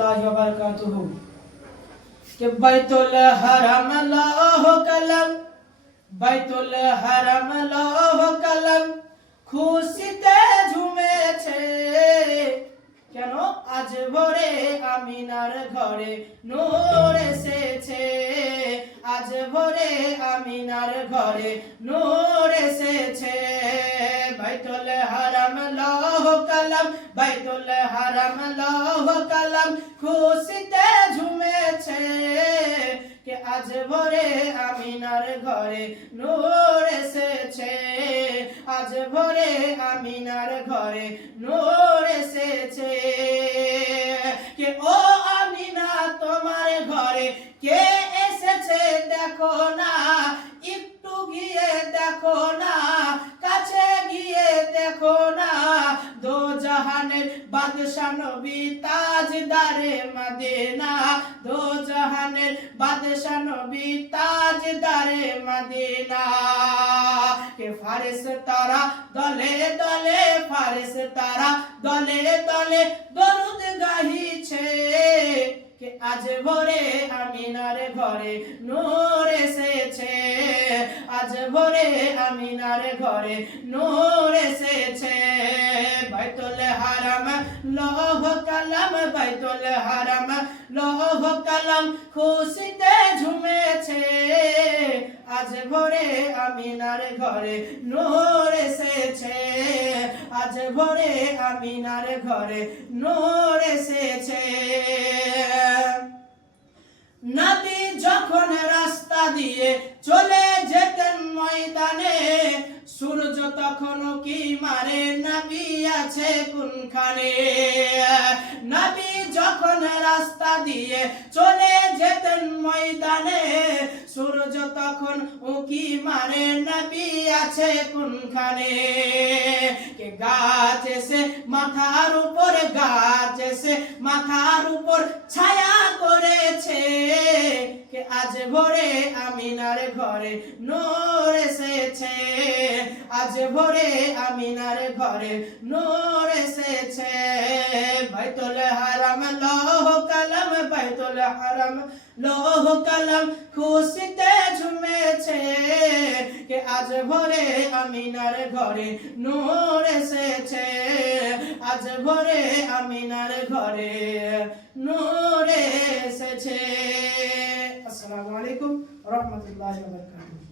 रहमतुल्लाहि व बरकातुहू कि बैतुल हरम लौह कलम बैतुल हरम लौह कलम খুশিতে ঝুমেছে কেন আজ ভোরে আমিনার ঘরে নূর এসেছে আজ ভোরে আমিনার ঘরে নূর এসেছে বাইতুল হারাম লৌহ কলম বাইতুল হারাম লৌহ কলম খুশিতে ঝুমেছে কে আজ ভোরে আমিনার ঘরে নূর এসেছে আজ ভোরে আমিনার ঘরে নূর এসেছে কে ও আমিনা তোমার ঘরে কে এসেছে দেখো না একটু গিয়ে দেখো না কাছে গিয়ে দেখো না দো জাহানের বাদশা নবী তাজদারে মদিনা দো জাহানের বাদশা নবী তাজদারে মদিনা কে ফারিস্তারা দলে দলে ফারিস্তারা দলে দলে দরুদ গাহিছে কে আজ ভোরে আমিনার ঘরে নূর এসেছে আজ ভোরে আমিনার ঘরে নূর এসেছে বাইতুল হারাম লৌহ কলম বাইতুল হারাম লৌহ কলম খুশিতে ঝুমেছে আজ ভোরে আমিনার ঘরে নূর এসেছে আজ ভোরে আমিনার ঘরে নূর এসেছে নবী যখন রাস্তা দিয়ে চলে যেতেন ময়দানে সূর্য তখন কি মারে নবী আছে কোনখানে নবী যখন রাস্তা দিয়ে চলে যেতেন ময়দানে সূর্য তখন উকি মারে নবী আছে কোনখানে কে গাছ এসে মাথার উপর গাছ এসে মাথার উপর ছায়া করেছে কে আজ ভোরে আমিনার ঘরে নূর এসেছে আজ ভোরে আমিনার ঘরে নূর এসেছে বাইতুল হারাম লৌহ কলম বাইতুল হারাম লৌহ কলম খুশিতে ঝুমেছে কে আজ ভোরে আমিনার ঘরে নূর এসেছে আজ ভোরে আমিনার ঘরে নূর এসেছে। আসসালামু আলাইকুম ওয়া রাহমাতুল্লাহি ওয়া বারাকাতুহু।